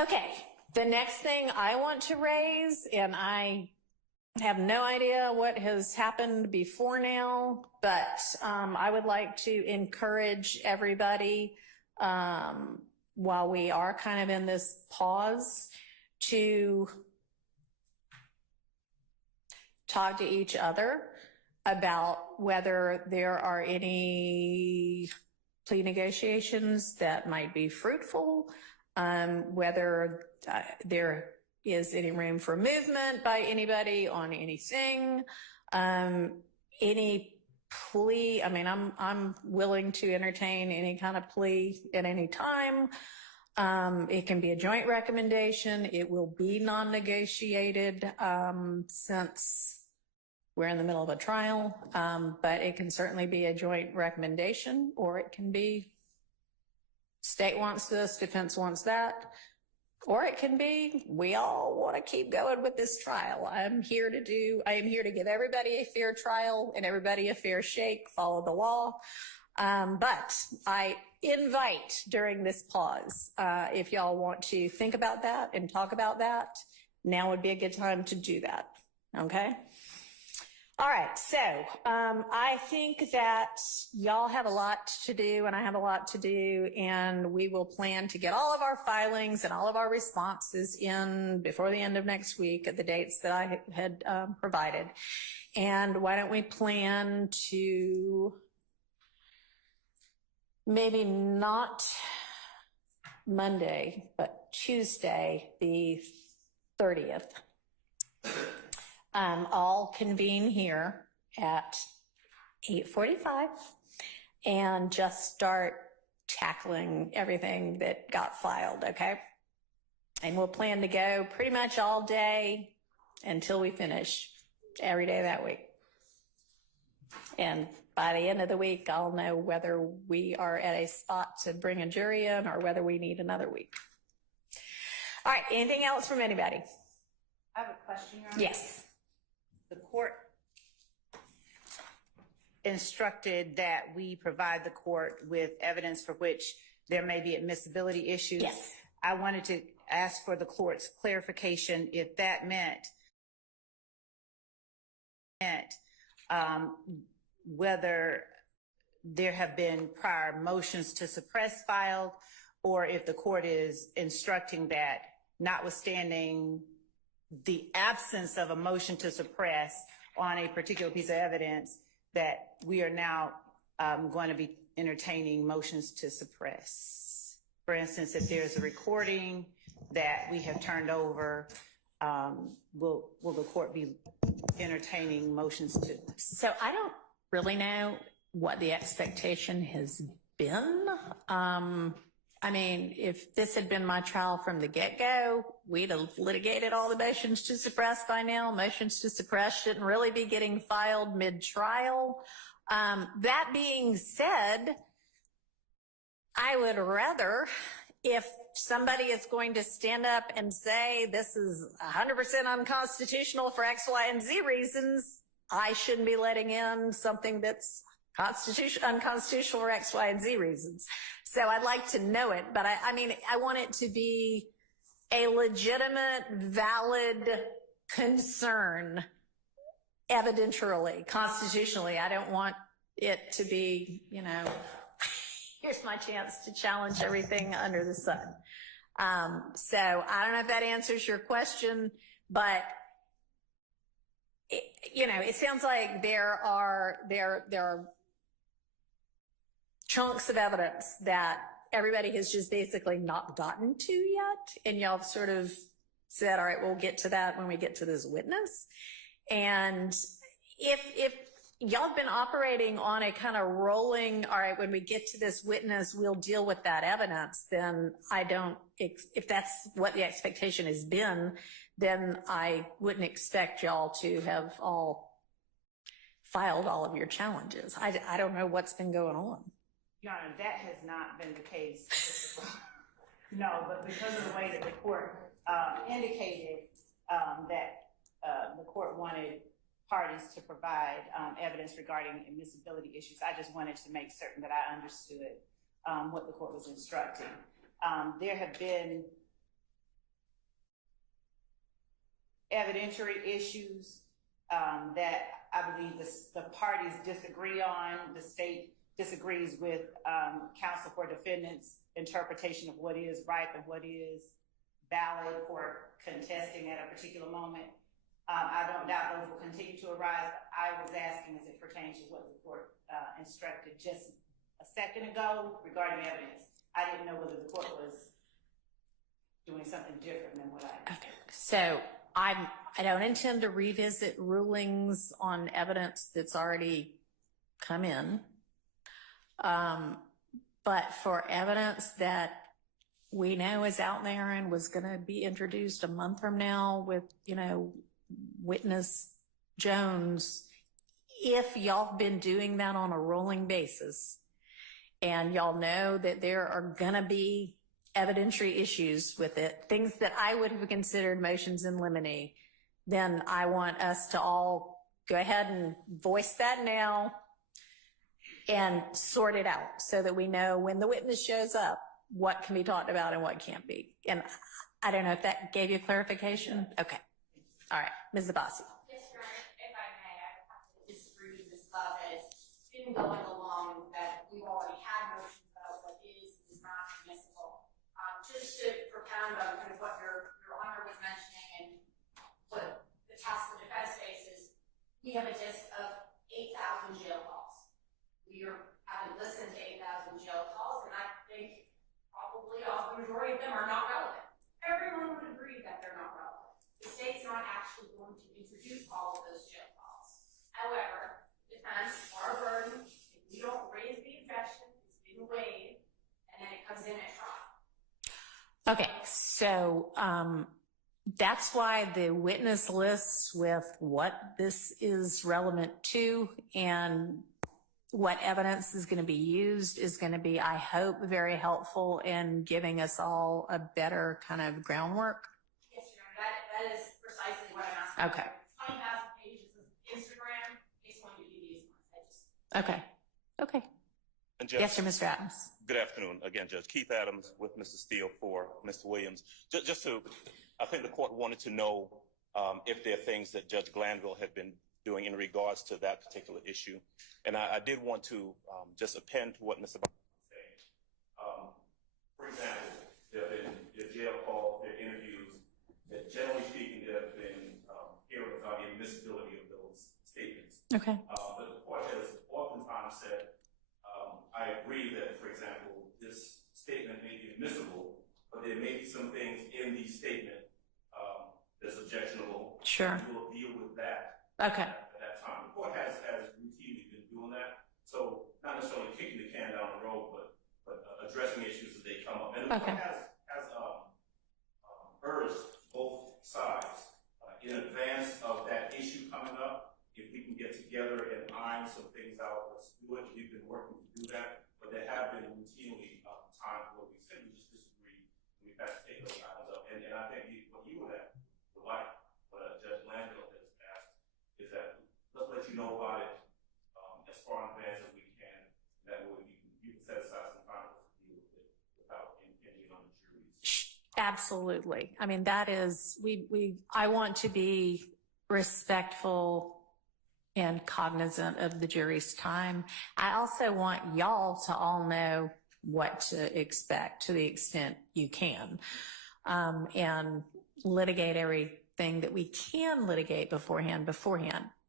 Okay, the next thing I want to raise, and I have no idea what has happened before now, but I would like to encourage everybody, while we are kind of in this pause, to talk to each other about whether there are any plea negotiations that might be fruitful, whether there is any room for movement by anybody on anything, any plea. I mean, I'm willing to entertain any kind of plea at any time. It can be a joint recommendation. It will be non-negotiated, since we're in the middle of a trial, but it can certainly be a joint recommendation, or it can be state wants this, defense wants that, or it can be we all want to keep going with this trial. I am here to give everybody a fair trial and everybody a fair shake, follow the law. But I invite during this pause, if y'all want to think about that and talk about that, now would be a good time to do that. Okay? All right, so I think that y'all have a lot to do and I have a lot to do, and we will plan to get all of our filings and all of our responses in before the end of next week at the dates that I had provided. And why don't we plan to maybe not Monday, but Tuesday, the 30th. All convene here at 8:45 and just start tackling everything that got filed, okay? And we'll plan to go pretty much all day until we finish every day that week. And by the end of the week, I'll know whether we are at a spot to bring a jury in or whether we need another week. All right, anything else from anybody? I have a question, Your Honor. Yes. The court instructed that we provide the court with evidence for which there may be admissibility issues. Yes. I wanted to ask for the court's clarification if that meant whether there have been prior motions to suppress filed, or if the court is instructing that notwithstanding the absence of a motion to suppress on a particular piece of evidence, that we are now going to be entertaining motions to suppress. For instance, if there's a recording that we have turned over, will the court be entertaining motions to? So I don't really know what the expectation has been. I mean, if this had been my trial from the get-go, we'd have litigated all the motions to suppress by now. Motions to suppress shouldn't really be getting filed mid-trial. That being said, I would rather, if somebody is going to stand up and say this is 100% unconstitutional for X, Y, and Z reasons, I shouldn't be letting in something that's unconstitutional for X, Y, and Z reasons. So I'd like to know it, but I mean, I want it to be a legitimate, valid concern evidentially, constitutionally. I don't want it to be, you know, here's my chance to challenge everything under the sun. So I don't know if that answers your question, but you know, it sounds like there are chunks of evidence that everybody has just basically not gotten to yet. And y'all have sort of said, all right, we'll get to that when we get to this witness. And if y'all have been operating on a kind of rolling, all right, when we get to this witness, we'll deal with that evidence, then if that's what the expectation has been, then I wouldn't expect y'all to have all filed all of your challenges. I don't know what's been going on. Your Honor, that has not been the case. No, but because of the way that the court indicated that the court wanted parties to provide evidence regarding admissibility issues, I just wanted to make certain that I understood what the court was instructing. There have been evidentiary issues that I believe the parties disagree on. The state disagrees with counsel for defendants' interpretation of what is ripe and what is valid for contesting at a particular moment. I don't doubt those will continue to arise, but I was asking as it pertains to what the court instructed just a second ago regarding evidence. I didn't know whether the court was doing something different than what I did. Okay. So I don't intend to revisit rulings on evidence that's already come in. But for evidence that we know is out there and was going to be introduced a month from now with, witness Jones, if y'all been doing that on a rolling basis and y'all know that there are going to be evidentiary issues with it, things that I would have considered motions in limine, then I want us to all go ahead and voice that now and sort it out so that we know when the witness shows up, what can be talked about and what can't be. And I don't know if that gave you clarification. Okay. All right. Ms. Abbasi. Yes, Your Honor, if I may, I would have to disagree with Ms. Love that it's been going along that we've already had motions about what is not admissible. Just to propound on kind of what Your Honor was mentioning and what the task of defense faces, we have a list of 8,000 jail calls. We haven't listened to 8,000 jail calls, and I think probably the majority of them are not relevant. Everyone would agree that they're not relevant. The state's not actually going to introduce all of those jail calls. However, defense, our burden, if we don't raise the objection, it's been waived, and then it comes in at trial. Okay. So, that's why the witness lists with what this is relevant to and what evidence is going to be used is going to be, I hope, very helpful in giving us all a better kind of groundwork. Yes, Your Honor, that is precisely what I'm asking. Okay. 20,000 pages of Instagram, it's going to be these ones. Okay. Okay. And Judge, Yes, sir, Mr. Adams. good afternoon. Again, Judge Keith Adams with Mr. Steele for Mr. Williams. Just to, I think the court wanted to know if there are things that Judge Glanville had been doing in regards to that particular issue. And I did want to just append to what Mr. Bond was saying. For example, there have been jail calls, there are interviews that generally speaking there have been hearings on the admissibility of those statements. Okay. But the court has oftentimes said, I agree that, for example, this statement may be admissible, but there may be some things in the statement that's objectionable. Sure. We'll deal with that. Okay. At that time. The court has routinely been doing that. So not necessarily kicking the can down the road, but addressing issues as they come up. And the court has urged both sides in advance of that issue coming up. If we can get together and iron some things out, let's do it. We've been working to do that, but there have been routinely times where we said we just disagree, and we've had to take those items up. And I think what you would like, what Judge Glanville has asked, is that let's let you know about it as far in advance as we can. That way you can set aside some time to deal with it without impinging on the juries. Absolutely. I mean, that is, I want to be respectful and cognizant of the jury's time. I also want y'all to all know what to expect to the extent you can, and litigate everything that we can litigate beforehand,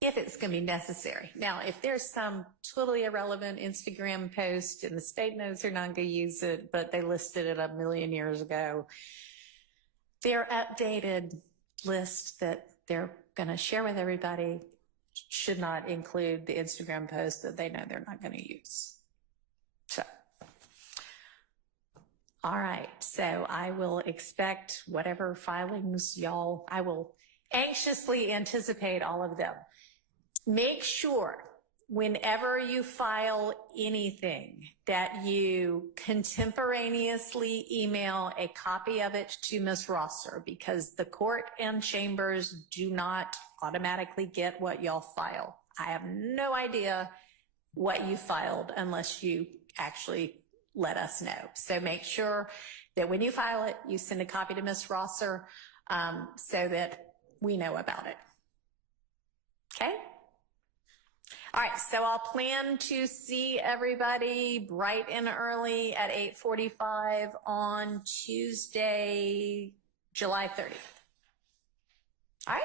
if it's going to be necessary. Now, if there's some totally irrelevant Instagram post and the state knows they're not going to use it, but they listed it 1,000,000 years ago, their updated list that they're going to share with everybody should not include the Instagram post that they know they're not going to use. So, all right. So I will expect whatever filings y'all, I will anxiously anticipate all of them. Make sure whenever you file anything that you contemporaneously email a copy of it to Ms. Rosser, because the court and chambers do not automatically get what y'all file. I have no idea what you filed unless you actually let us know. So make sure that when you file it, you send a copy to Ms. Rosser so that we know about it. Okay? All right, so I'll plan to see everybody bright and early at 8:45 on Tuesday, July 30th. All right?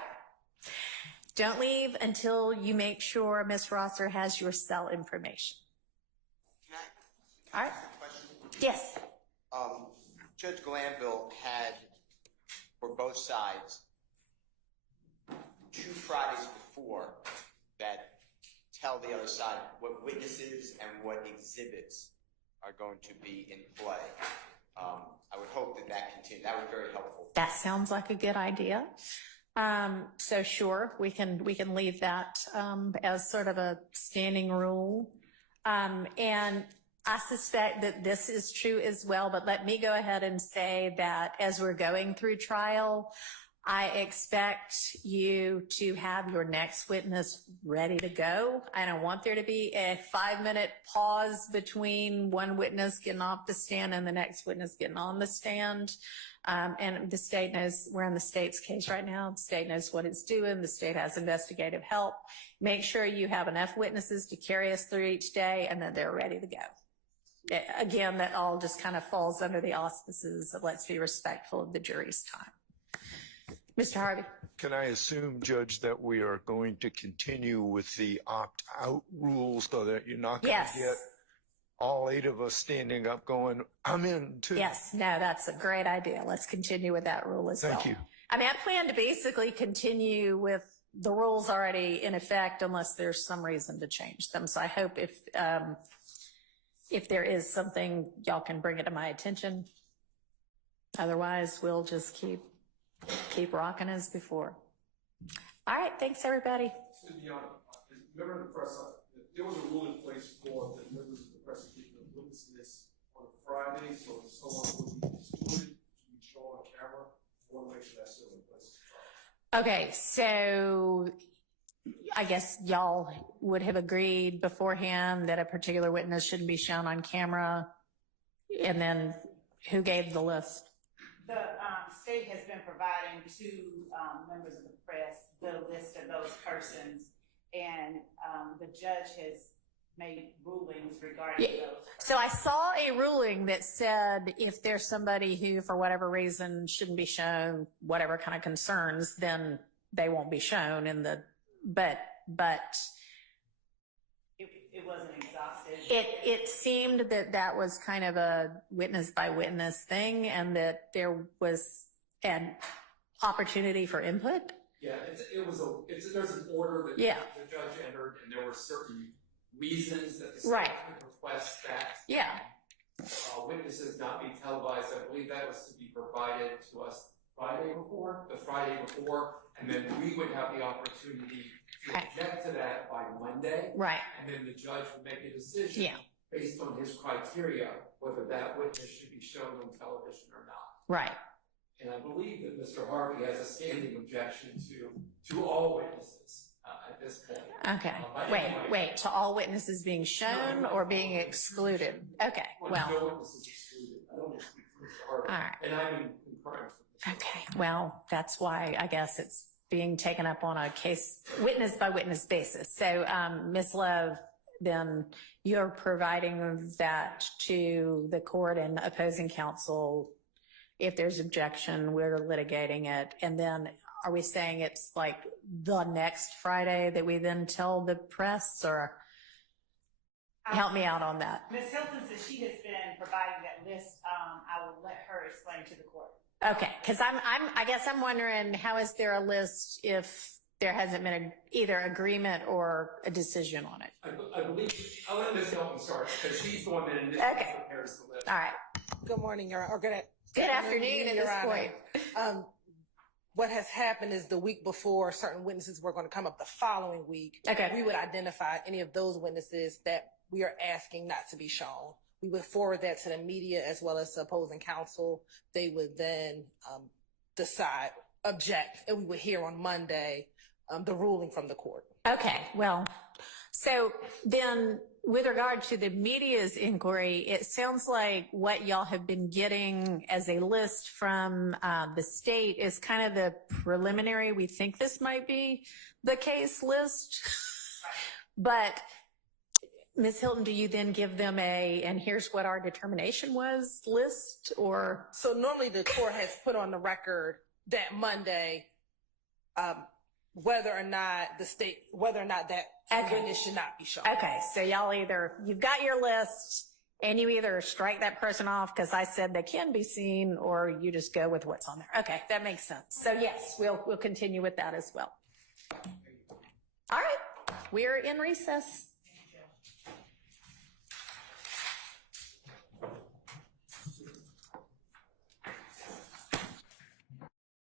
Don't leave until you make sure Ms. Rosser has your cell information. Can All I right. ask a question? Yes. Judge Glanville had, for both sides, 2 Fridays before that tell the other side what witnesses and what exhibits are going to be in play. I would hope that that continues. That was very helpful. That sounds like a good idea. So sure, we can leave that as sort of a standing rule. And I suspect that this is true as well, but let me go ahead and say that as we're going through trial, I expect you to have your next witness ready to go. I don't want there to be a 5-minute pause between one witness getting off the stand and the next witness getting on the stand. And the state knows, we're in the state's case right now. The state knows what it's doing. The state has investigative help. Make sure you have enough witnesses to carry us through each day and that they're ready to go. Again, that all just kind of falls under the auspices of let's be respectful of the jury's time. Mr. Harvey. Can I assume, Judge, that we are going to continue with the opt-out rule so that you're not going to get all 8 of us standing up going, I'm in too? Yes, no, that's a great idea. Let's continue with that rule as well. Thank you. I mean, I plan to basically continue with the rules already in effect unless there's some reason to change them. So I hope if there is something, y'all can bring it to my attention. Otherwise, we'll just keep rocking as before. All right, thanks everybody. To be honest, remember the press, there was a rule in place for the members of the press to keep the witness list on Friday, so if someone would be excluded to be shown on camera, I want to make sure that's still in place. Okay, so I guess y'all would have agreed beforehand that a particular witness shouldn't be shown on camera, and then who gave the list? The state has been providing to members of the press the list of those persons, and the judge has made rulings regarding those. So I saw a ruling that said if there's somebody who, for whatever reason, shouldn't be shown, whatever kind of concerns, then they won't be shown in the, but it wasn't exhaustive. it seemed that was kind of a witness by witness thing, and that there was an opportunity for input. Yeah, there's an order that the judge entered, and there were certain reasons that the state would request that witnesses not be televised. I believe that was to be provided to us the Friday before, and then we would have the opportunity to object to that by Monday. Right. And then the judge would make a decision based on his criteria whether that witness should be shown on television or not. Right. And I believe that Mr. Harvey has a standing objection to all witnesses at this point. Okay. Wait. To all witnesses being shown or being excluded? Okay. Well. No witnesses excluded. I don't want to speak for Mr. Harvey. All right. And I'm in concurrence with this. Okay. Well, that's why I guess it's being taken up on a case witness by witness basis. So, Ms. Love, then you're providing that to the court and the opposing counsel. If there's objection, we're litigating it. And then are we saying it's like the next Friday that we then tell the press, or help me out on that? Ms. Hilton says she has been providing that list. I will let her explain to the court. Okay, because I guess I'm wondering, how is there a list if there hasn't been either agreement or a decision on it? I believe, I'll let Ms. Hilton start, because she's the one that initially prepares the list. All right. Good morning, or good afternoon at this point. What has happened is the week before, certain witnesses were going to come up the following week. Okay. We would identify any of those witnesses that we are asking not to be shown. We would forward that to the media as well as the opposing counsel. They would then decide, object, and we would hear on Monday the ruling from the court. Okay, well, so then with regard to the media's inquiry, it sounds like what y'all have been getting as a list from the state is kind of the preliminary. We think this might be the case list. But Ms. Hilton, do you then give them and here's what our determination was list, or? So normally the court has put on the record that Monday, whether or not that witness should not be shown. Okay, so you've got your list and you either strike that person off because I said they can be seen, or you just go with what's on there. Okay, that makes sense. So yes, we'll continue with that as well. All right, we're in recess.